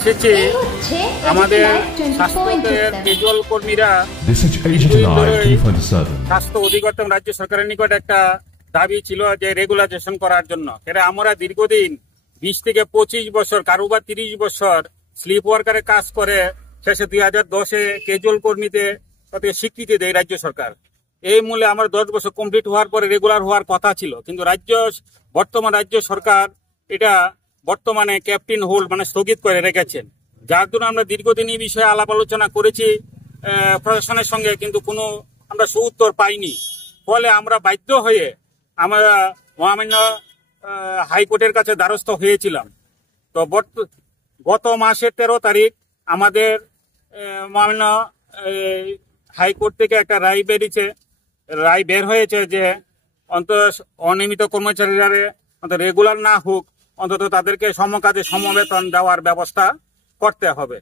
এসেছে আমাদের স্বাস্থ্যের ক্যাজুয়াল কর্মীরা স্বাস্থ্য অধিকর্তা রাজ্য সরকারের নিকট একটা দাবি ছিল যে রেগুলাইজেশন করার জন্য। আমরা দীর্ঘদিন 20 থেকে 25 বছর, কারো বা 30 বছর স্লিপ ওয়ার্কারে কাজ করে শেষে 2010-এ ক্যাজুয়াল কর্মীতে স্বীকৃতি দেয় রাজ্য সরকার। এই মূল্যে আমার 10 বছর কমপ্লিট হওয়ার পরে রেগুলার হওয়ার কথা ছিল, কিন্তু বর্তমান রাজ্য সরকার এটা বর্তমানে ক্যাপ্টেন হোল্ড স্থগিত করে রেখেছেন, যার জন্য আমরা দীর্ঘদিন এই বিষয়ে আলাপ আলোচনা করেছি প্রশাসনের সঙ্গে, কিন্তু কোনো আমরা সুউত্তর পাইনি। ফলে আমরা বাধ্য হয়ে আমরা মহামান্য হাইকোর্টের কাছে দ্বারস্থ হয়েছিলাম। তো গত মাসের 13 তারিখ আমাদের মহামান্য হাইকোর্ট থেকে একটা রায় বের হয়েছে যে অনিয়মিত কর্মচারীরা রেগুলার না হোক, অন্তত তাদেরকে সমকাজে সমবেতন দেওয়ার ব্যবস্থা করতে হবে।